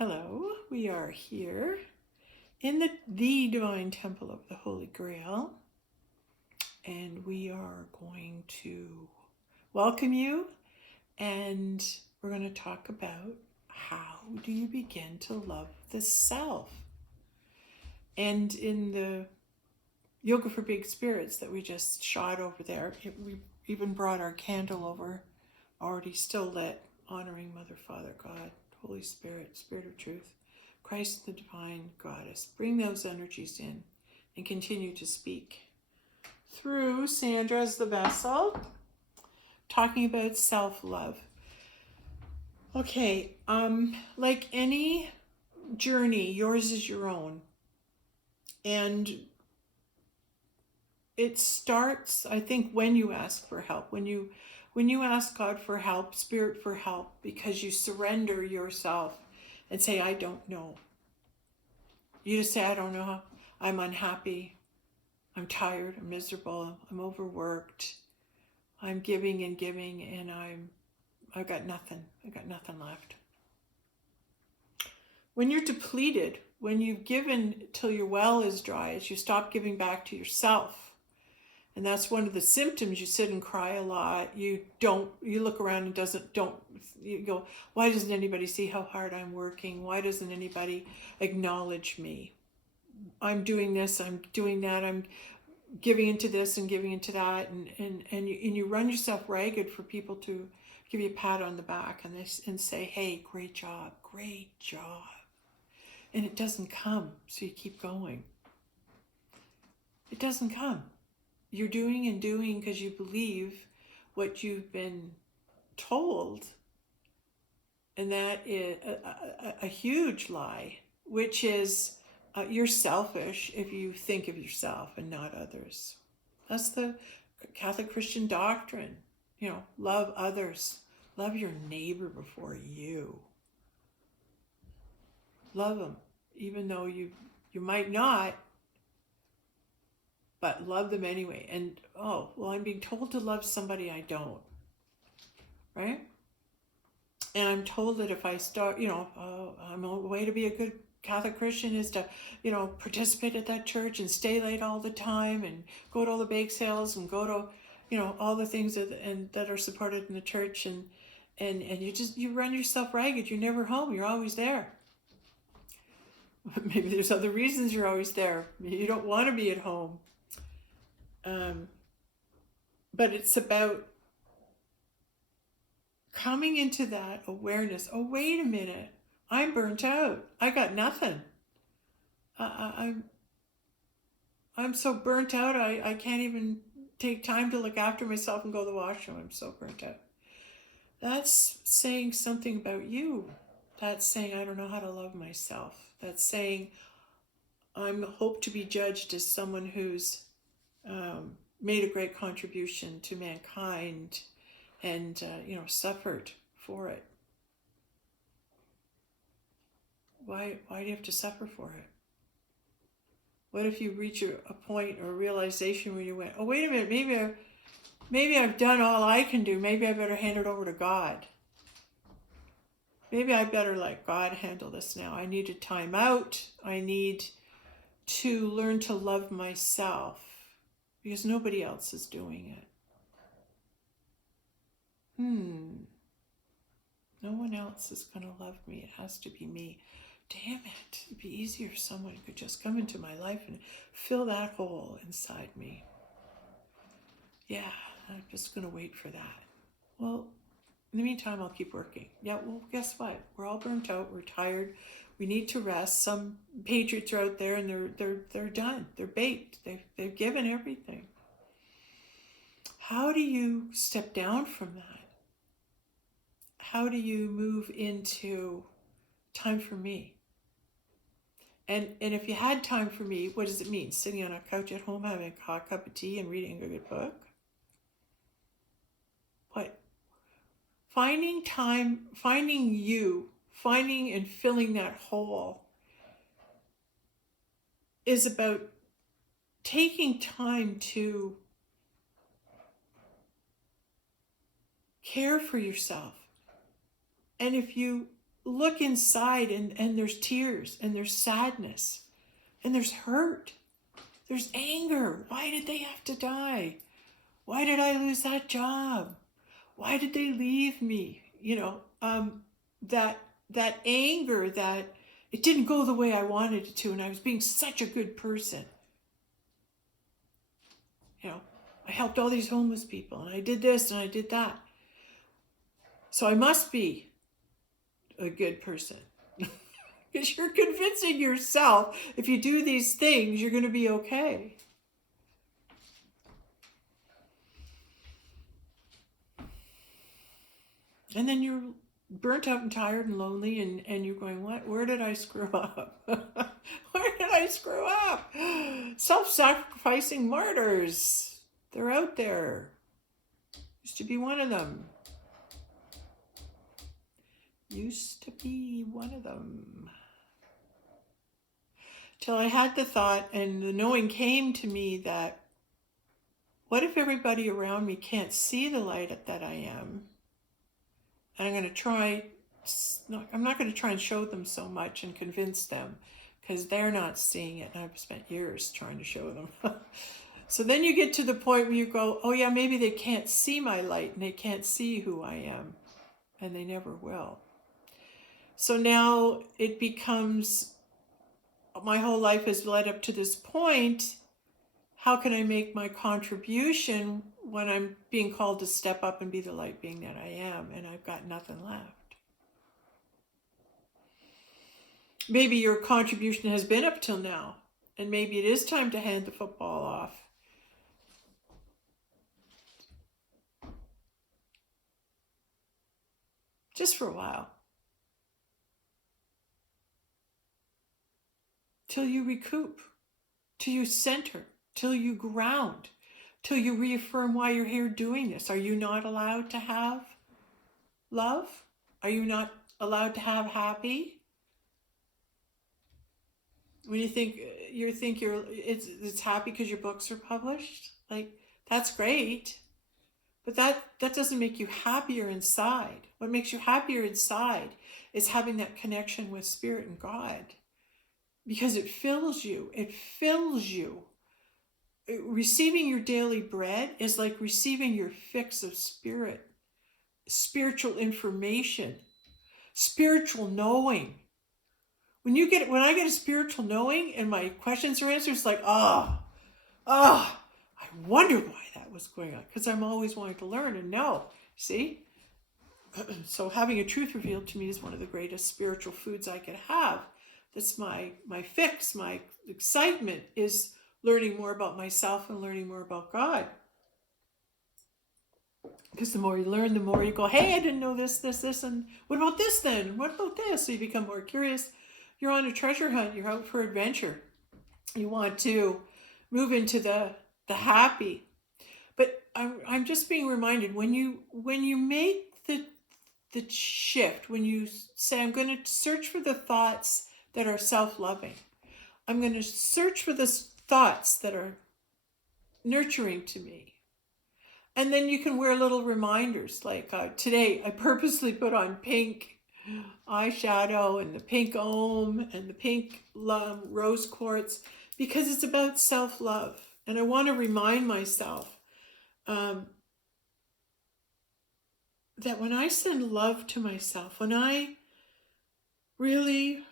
Hello, we are here in the Divine Temple of the Holy Grail, and we are going to welcome you, and we're going to talk about how do you begin to love the self. And in the Yoga for Big Spirits that we just shot over there, we even brought our candle over, already still lit, honoring Mother, Father, God, Holy Spirit, Spirit of Truth, Christ the Divine Goddess. Bring those energies in and continue to speak through Sandra as the vessel, talking about self-love. Okay, like any journey, yours is your own. And it starts, I think, when you ask for help, when you ask God for help, Spirit for help, because you surrender yourself and say, I don't know. You just say, I don't know, I'm unhappy, I'm tired, I'm miserable, I'm overworked, I'm giving and giving, and I've got nothing left. When you're depleted, when you've given till your well is dry, as you stop giving back to yourself, and that's one of the symptoms. You sit and cry a lot. You look around and you go, why doesn't anybody see how hard I'm working? Why doesn't anybody acknowledge me? I'm doing this, I'm doing that, I'm giving into this and giving into that. And you run yourself ragged for people to give you a pat on the back and say, hey, great job. And it doesn't come, so you keep going. It doesn't come. You're doing and doing because you believe what you've been told, and that is a huge lie, which is you're selfish if you think of yourself and not others. That's the Catholic Christian doctrine. Love others. Love your neighbor before you. Love them, even though you might not, but love them anyway. And, I'm being told to love somebody I don't, right? And I'm told that if I start, I'm a way to be a good Catholic Christian is to, participate at that church and stay late all the time and go to all the bake sales and go to, all the things that are supported in the church. And you run yourself ragged. You're never home. You're always there. Maybe there's other reasons you're always there. You don't want to be at home. But it's about coming into that awareness. Oh, wait a minute. I'm burnt out. I got nothing. I'm so burnt out. I can't even take time to look after myself and go to the washroom. I'm so burnt out. That's saying something about you. That's saying I don't know how to love myself. That's saying I'm hope to be judged as someone who's made a great contribution to mankind and suffered for it. Why do you have to suffer for it? What if you reach a point or a realization where you went, oh, wait a minute, maybe I've done all I can do. Maybe I better hand it over to God. Maybe I better let God handle this now. I need a time out. I need to learn to love myself because nobody else is doing it. No one else is going to love me. It has to be me. Damn it. It'd be easier if someone could just come into my life and fill that hole inside me. Yeah, I'm just going to wait for that. Well, in the meantime, I'll keep working. Yeah, well, guess what? We're all burnt out. We're tired. We need to rest. Some patriots are out there and they're done. They're baked. They've given everything. How do you step down from that? How do you move into time for me? And if you had time for me, what does it mean? Sitting on a couch at home, having a cup of tea and reading a good book? What? Finding time, finding you, finding and filling that hole is about taking time to care for yourself. And if you look inside and there's tears and there's sadness and there's hurt. There's anger. Why did they have to die? Why did I lose that job? Why did they leave me? That anger, that it didn't go the way I wanted it to, and I was being such a good person. I helped all these homeless people, and I did this and I did that. So I must be a good person. Because you're convincing yourself if you do these things, you're going to be okay. And then you're burnt out and tired and lonely, and you're going, what? Where did I screw up? Where did I screw up? Self-sacrificing martyrs. They're out there. Used to be one of them. Used to be one of them. Till I had the thought and the knowing came to me that what if everybody around me can't see the light that I am? And I'm not going to try and show them so much and convince them, because they're not seeing it. And I've spent years trying to show them. So then you get to the point where you go, oh yeah, maybe they can't see my light and they can't see who I am. And they never will. So now it becomes, my whole life has led up to this point. How can I make my contribution when I'm being called to step up and be the light being that I am, and I've got nothing left? Maybe your contribution has been up till now, and maybe it is time to hand the football off. Just for a while. Till you recoup, till you center, till you ground, till you reaffirm why you're here doing this. Are you not allowed to have love? Are you not allowed to have happy? When you think it's happy because your books are published, like, that's great, but that doesn't make you happier inside. What makes you happier inside is having that connection with Spirit and God, because it fills you. It fills you. Receiving your daily bread is like receiving your fix of spirit, spiritual information, spiritual knowing. When I get a spiritual knowing and my questions are answered, it's like, I wonder why that was going on, because I'm always wanting to learn and know. See? So having a truth revealed to me is one of the greatest spiritual foods I could have. That's my fix, my excitement is learning more about myself and learning more about God. Because the more you learn, the more you go, hey, I didn't know this, and what about this then? What about this? So you become more curious. You're on a treasure hunt. You're out for adventure. You want to move into the happy. But I'm just being reminded, when you make the shift, when you say, I'm going to search for the thoughts that are self-loving. I'm going to search for the thoughts that are nurturing to me. And then you can wear little reminders. Like today, I purposely put on pink eyeshadow and the pink Om and the pink rose quartz, because it's about self-love. And I want to remind myself that when I send love to myself, when I really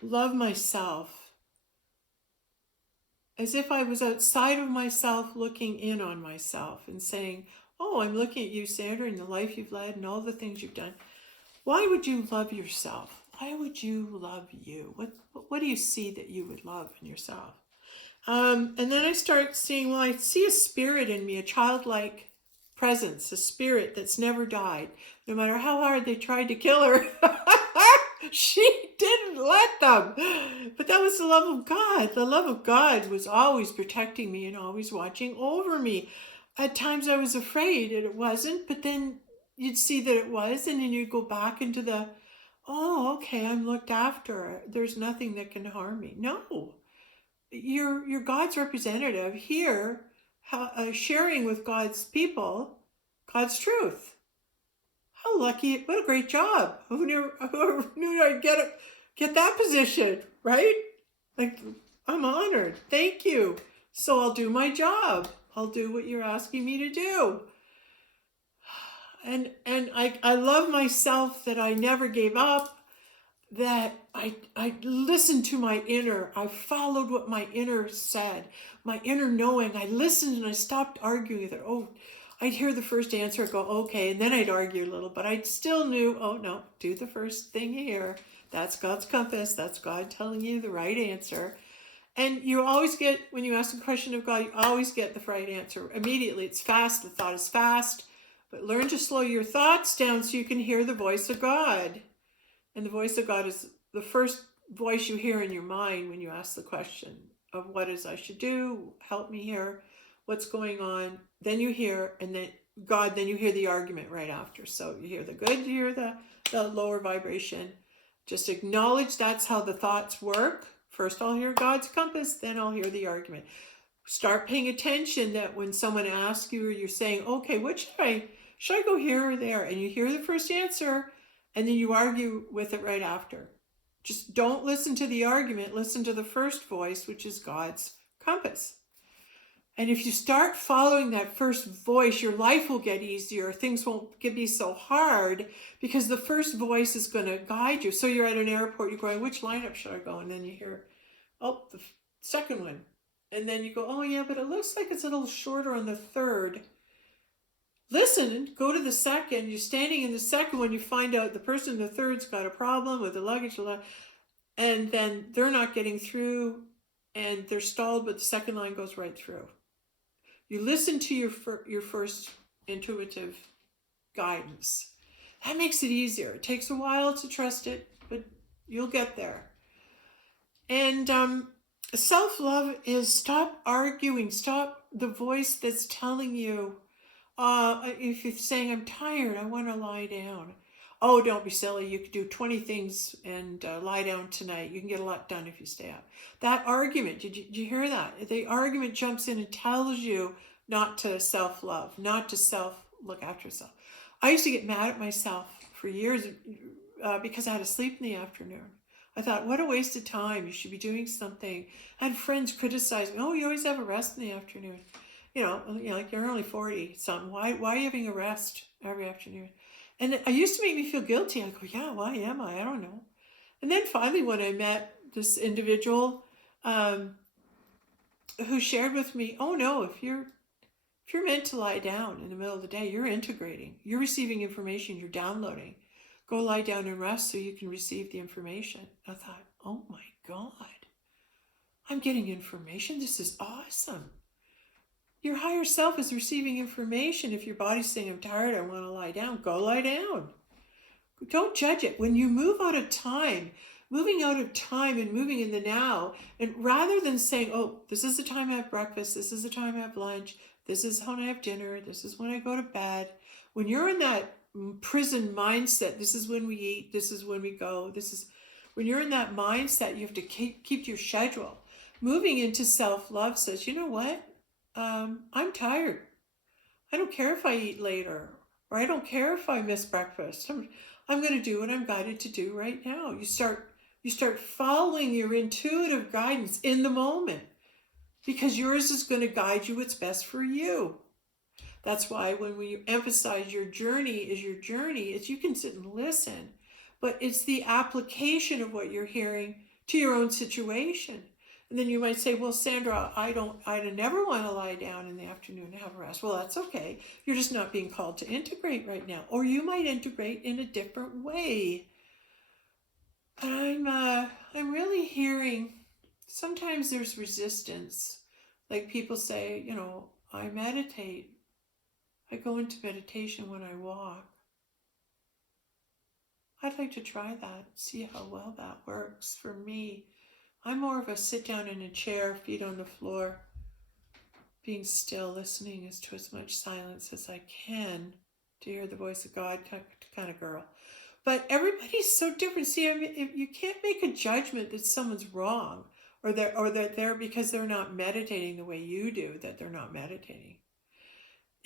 love myself, as if I was outside of myself looking in on myself and saying, oh, I'm looking at you, Sandra, and the life you've led and all the things you've done. Why would you love yourself? Why would you love you? What do you see that you would love in yourself? And then I start seeing, well, I see a spirit in me, a childlike presence, a spirit that's never died. No matter how hard they tried to kill her, she didn't let them. But that was the love of God. The love of God was always protecting me and always watching over me. At times I was afraid that it wasn't, but then you'd see that it was, and then you'd go back into the, oh, okay, I'm looked after. There's nothing that can harm me. No, you're God's representative here, sharing with God's people God's truth. How lucky, what a great job. Who knew I'd get that position, right? Like, I'm honored. Thank you. So I'll do my job. I'll do what you're asking me to do. And I love myself that I never gave up, that I listened to my inner. I followed what my inner said, my inner knowing. I listened and I stopped arguing with it. Oh, I'd hear the first answer, I'd go, okay, and then I'd argue a little, but I still knew, oh no, do the first thing here. That's God's compass. That's God telling you the right answer. And you always get, when you ask a question of God, you always get the right answer immediately. It's fast. The thought is fast. But learn to slow your thoughts down so you can hear the voice of God. And the voice of God is the first voice you hear in your mind when you ask the question of what is I should do, help me here, what's going on. Then you hear, and then God, then you hear the argument right after. So you hear the good, you hear the lower vibration. Just acknowledge that's how the thoughts work. First I'll hear God's compass, then I'll hear the argument. Start paying attention that when someone asks you or you're saying, okay, what should I go here or there? And you hear the first answer, and then you argue with it right after. Just don't listen to the argument. Listen to the first voice, which is God's compass. And if you start following that first voice, your life will get easier. Things won't be so hard because the first voice is going to guide you. So you're at an airport, you're going, which lineup should I go? And then you hear, oh, the second one. And then you go, oh yeah, but it looks like it's a little shorter on the third. Listen, go to the second. You're standing in the second one, you find out the person in the third's got a problem with the luggage, and then they're not getting through and they're stalled, but the second line goes right through. You listen to your first intuitive guidance. That makes it easier. It takes a while to trust it, but you'll get there. And self-love is stop arguing. Stop the voice that's telling you, if you're saying, I'm tired, I want to lie down. Oh, don't be silly. You could do 20 things and lie down tonight. You can get a lot done if you stay up. That argument, did you hear that? The argument jumps in and tells you not to self-love, not to look after yourself. I used to get mad at myself for years because I had to sleep in the afternoon. I thought, what a waste of time. You should be doing something. I had friends criticize me. Oh, you always have a rest in the afternoon. You know, like you're only 40 something. Why are you having a rest every afternoon? And it used to make me feel guilty. I go, yeah, why am I? I don't know. And then finally, when I met this individual who shared with me, oh no, if you're meant to lie down in the middle of the day, you're integrating, you're receiving information, you're downloading. Go lie down and rest so you can receive the information. I thought, oh my God, I'm getting information. This is awesome. Your higher self is receiving information. If your body's saying, I'm tired, I want to lie down, go lie down. Don't judge it. When you move out of time, moving out of time and moving in the now, and rather than saying, oh, this is the time I have breakfast, this is the time I have lunch, this is when I have dinner, this is when I go to bed. When you're in that prison mindset, this is when we eat, this is when we go, when you're in that mindset, you have to keep your schedule. Moving into self-love says, you know what? I'm tired. I don't care if I eat later, or I don't care if I miss breakfast. I'm going to do what I'm guided to do right now. You start following your intuitive guidance in the moment, because yours is going to guide you what's best for you. That's why when we emphasize your journey is your journey, it's you can sit and listen, but it's the application of what you're hearing to your own situation. And then you might say, well, Sandra, I never want to lie down in the afternoon and have a rest. Well, that's okay. You're just not being called to integrate right now. Or you might integrate in a different way. But I'm really hearing, sometimes there's resistance. Like people say, you know, I meditate. I go into meditation when I walk. I'd like to try that, see how well that works for me. I'm more of a sit down in a chair, feet on the floor, being still, listening to as much silence as I can to hear the voice of God kind of girl. But everybody's so different. See, I mean, you can't make a judgment that someone's wrong or that they're because they're not meditating the way you do, that they're not meditating.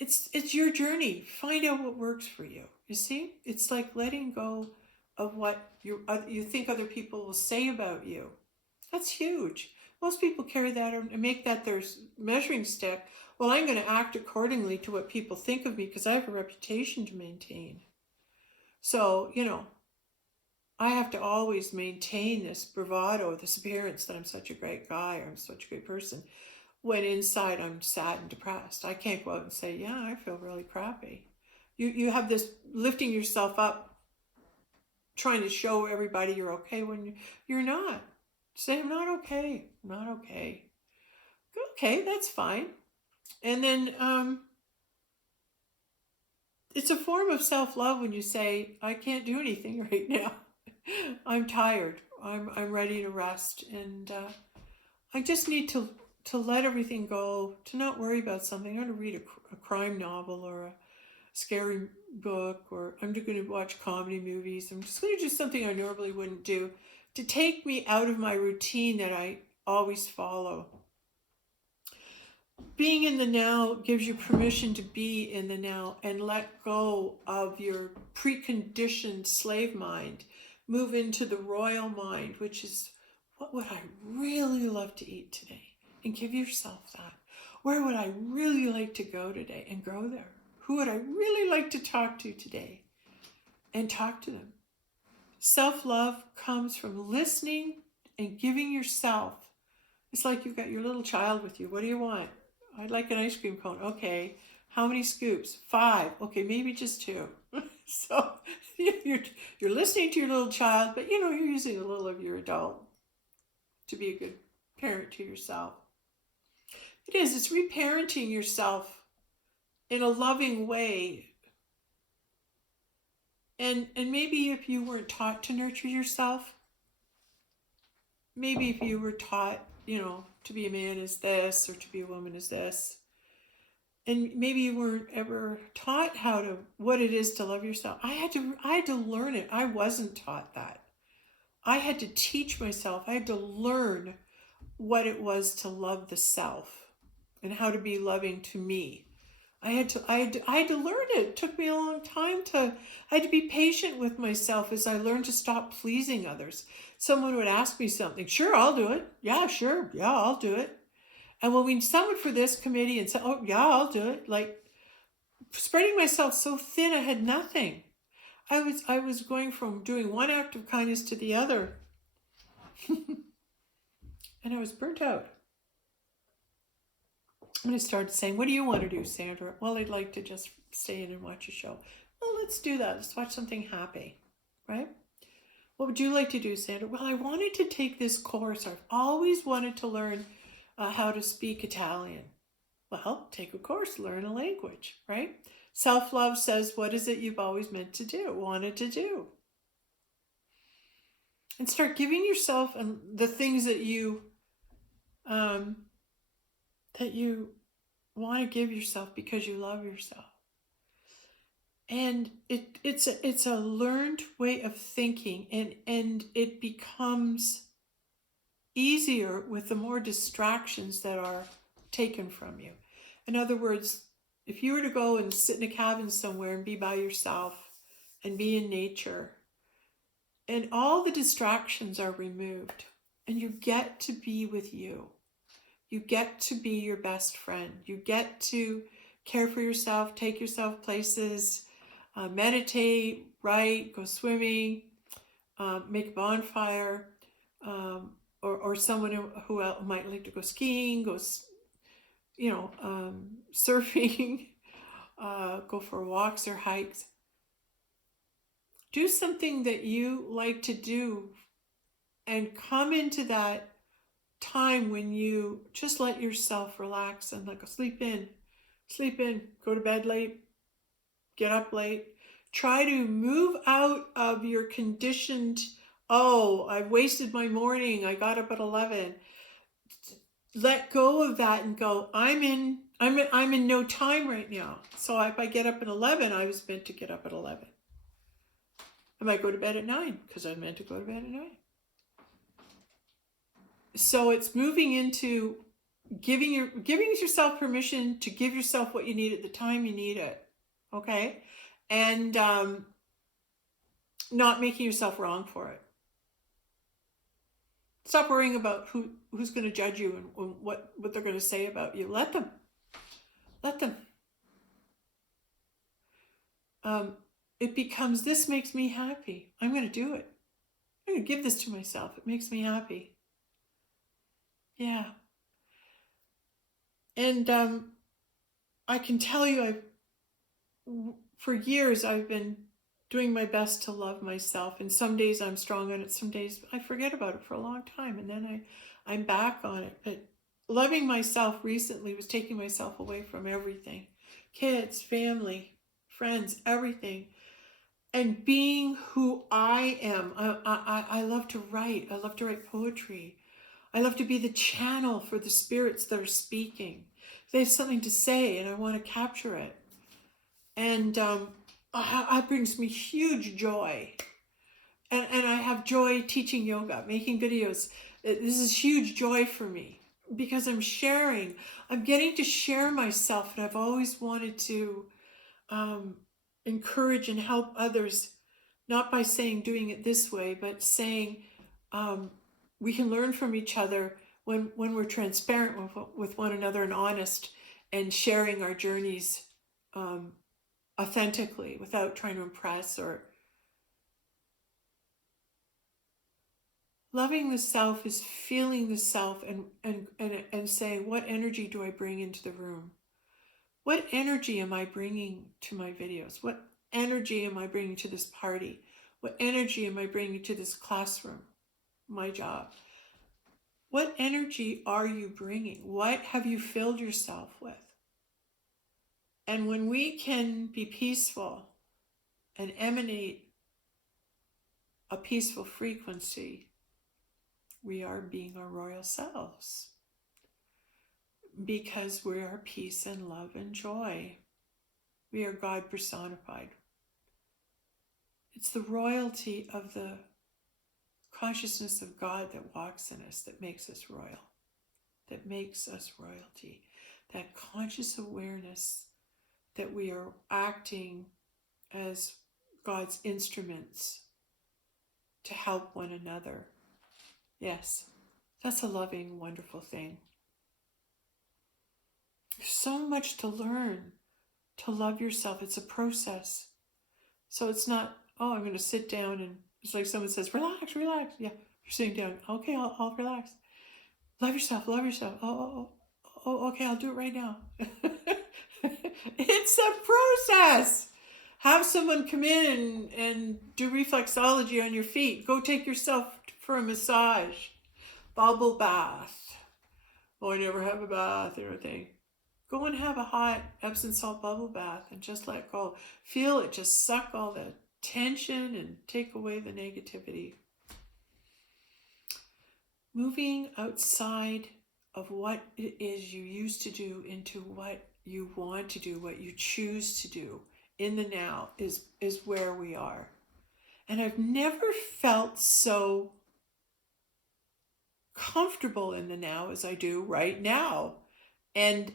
it's your journey. Find out what works for you. You see, it's like letting go of what you think other people will say about you. That's huge. Most people carry that and make that their measuring stick. Well, I'm going to act accordingly to what people think of me because I have a reputation to maintain. So, I have to always maintain this bravado, this appearance that I'm such a great guy or I'm such a great person, when inside I'm sad and depressed. I can't go out and say, yeah, I feel really crappy. You have this lifting yourself up, trying to show everybody you're okay when you're not. Say, I'm not okay. I'm not okay. Okay, that's fine. And then it's a form of self-love when you say, I can't do anything right now. I'm tired. I'm ready to rest. And I just need to let everything go, to not worry about something. I'm going to read a crime novel or a scary book, or I'm just going to watch comedy movies. I'm just going to do something I normally wouldn't do to take me out of my routine that I always follow. Being in the now gives you permission to be in the now and let go of your preconditioned slave mind. Move into the royal mind, which is, what would I really love to eat today? And give yourself that. Where would I really like to go today? And go there. Who would I really like to talk to today? And talk to them. Self-love comes from listening and giving yourself. It's like you've got your little child with you. What do you want? I'd like an ice cream cone. Okay. How many scoops? 5. Okay, maybe just 2. So you're listening to your little child, but you're using a little of your adult to be a good parent to yourself. It's reparenting yourself in a loving way. And maybe if you weren't taught to nurture yourself, maybe if you were taught, to be a man is this or to be a woman is this, and maybe you weren't ever taught what it is to love yourself. I had to learn it. I wasn't taught that. I had to teach myself. I had to learn what it was to love the self and how to be loving to me. I had to learn it. It took me a long time I had to be patient with myself as I learned to stop pleasing others. Someone would ask me something. Sure, I'll do it. Yeah, sure. Yeah, I'll do it. And when we summoned for this committee and said, oh, yeah, I'll do it. Like spreading myself so thin, I had nothing. I was going from doing one act of kindness to the other. And I was burnt out. And I started saying, what do you want to do, Sandra? Well, I'd like to just stay in and watch a show. Well, let's do that. Let's watch something happy, right? What would you like to do, Sandra? Well, I wanted to take this course. I've always wanted to learn how to speak Italian. Well, take a course, learn a language, right? Self-love says, what is it you've always meant to do, wanted to do? And start giving yourself the things that you want to give yourself because you love yourself. And it's a learned way of thinking, and it becomes easier with the more distractions that are taken from you. In other words, if you were to go and sit in a cabin somewhere and be by yourself and be in nature, and all the distractions are removed, and you get to be with you. You get to be your best friend. You get to care for yourself, take yourself places, meditate, write, go swimming, make a bonfire, or someone who might like to go skiing, go, surfing, go for walks or hikes. Do something that you like to do and come into that time when you just let yourself relax and like sleep in, go to bed late, get up late. Try to move out of your conditioned, oh, I wasted my morning, I got up at 11. Let go of that and go, I'm in no time right now. So if I get up at 11, I was meant to get up at 11. I might go to bed at 9 because I meant to go to bed at 9. So it's moving into giving yourself permission to give yourself what you need at the time you need it. Okay? And not making yourself wrong for it. Stop worrying about who's going to judge you and what they're going to say about you. Let them. It becomes, this makes me happy. I'm going to do it. I'm going to give this to myself. It makes me happy. Yeah. And I can tell you, for years I've been doing my best to love myself, and some days I'm strong on it, some days I forget about it for a long time, and then I'm back on it. But loving myself recently was taking myself away from everything, kids, family, friends, everything, and being who I am. I love to write. I love to write poetry. I love to be the channel for the spirits that are speaking. They have something to say and I want to capture it. And it brings me huge joy. And I have joy teaching yoga, making videos. This is huge joy for me because I'm sharing. I'm getting to share myself, and I've always wanted to encourage and help others, not by saying doing it this way, but saying we can learn from each other when we're transparent with one another and honest and sharing our journeys authentically without trying to impress. Or loving the self is feeling the self and saying, what energy do I bring into the room? What energy am I bringing to my videos? What energy am I bringing to this party? What energy am I bringing to this classroom, my job? What energy are you bringing? What have you filled yourself with? And when we can be peaceful and emanate a peaceful frequency, we are being our royal selves. Because we are peace and love and joy. We are God personified. It's the royalty of the consciousness of God that walks in us that makes us royal, that makes us royalty. That conscious awareness that we are acting as God's instruments to help one another. Yes, that's a loving, wonderful thing. There's so much to learn, to love yourself. It's a process. So it's not, oh, I'm going to sit down and it's like someone says, relax. Yeah, you're sitting down. Okay, I'll relax. Love yourself. Oh, okay, I'll do it right now. It's a process. Have someone come in and do reflexology on your feet. Go take yourself for a massage. Bubble bath. Oh, I never have a bath or anything. Go and have a hot Epsom salt bubble bath and just let go. Feel it just suck all the tension and take away the negativity. Moving outside of what it is you used to do into what you want to do, what you choose to do in the now is where we are. And I've never felt so comfortable in the now as I do right now. And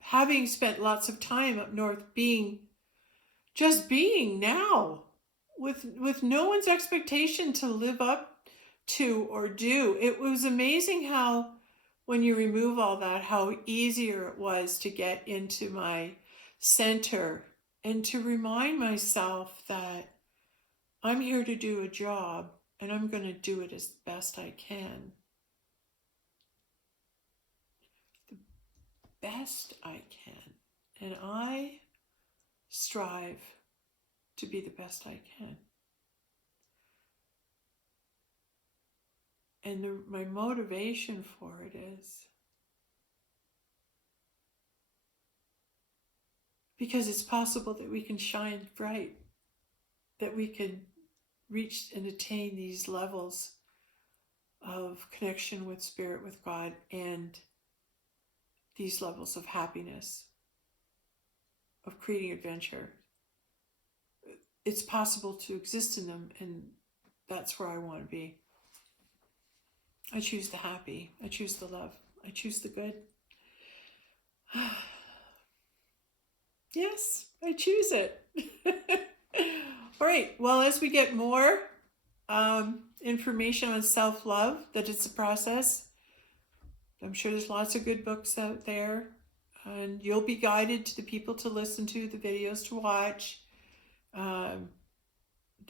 having spent lots of time up north being now with no one's expectation to live up to or do. It was amazing how when you remove all that, how easier it was to get into my center and to remind myself that I'm here to do a job and I'm going to do it as best I can. The best I can. And I strive to be the best I can. And my motivation for it is because it's possible that we can shine bright, that we can reach and attain these levels of connection with Spirit, with God, and these levels of happiness, of creating adventure. It's possible to exist in them, and that's where I want to be. I choose the happy. I choose the love. I choose the good. Yes, I choose it. All right. Well, as we get more information on self-love, that it's a process, I'm sure there's lots of good books out there, and you'll be guided to the people to listen to, the videos to watch, um,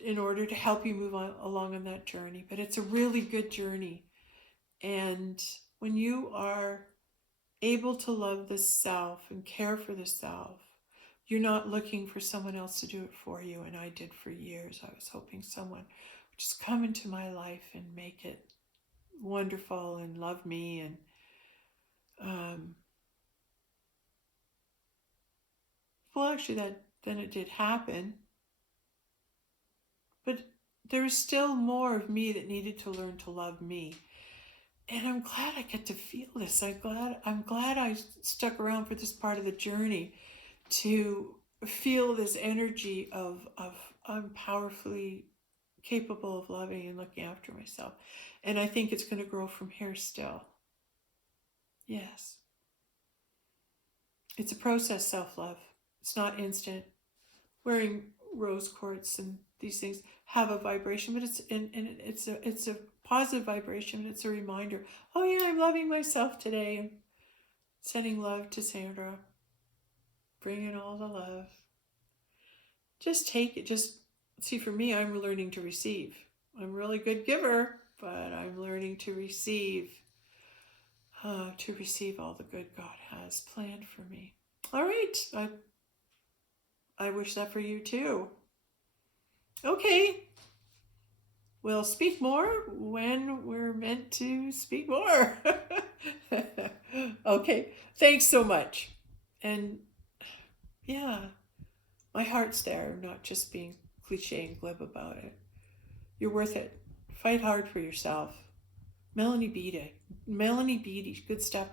in order to help you move on along on that journey. But it's a really good journey. And when you are able to love the self and care for the self, you're not looking for someone else to do it for you. And I did for years. I was hoping someone would just come into my life and make it wonderful and love me. And well, actually, that then it did happen. But there's still more of me that needed to learn to love me. And I'm glad I get to feel this. I'm glad I stuck around for this part of the journey to feel this energy of I'm powerfully capable of loving and looking after myself. And I think it's going to grow from here still. Yes. It's a process, self-love. It's not instant. Wearing rose quartz and these things have a vibration, but it's a positive vibration. It's a reminder. Oh yeah, I'm loving myself today. I'm sending love to Sandra. Bringing all the love. Just take it. Just see. For me, I'm learning to receive. I'm a really good giver, but I'm learning to receive. To receive all the good God has planned for me. All right. I wish that for you too. Okay. We'll speak more when we're meant to speak more. Okay. Thanks so much. And yeah, my heart's there. I'm not just being cliche and glib about it. You're worth it. Fight hard for yourself. Melanie Beattie. Good stuff.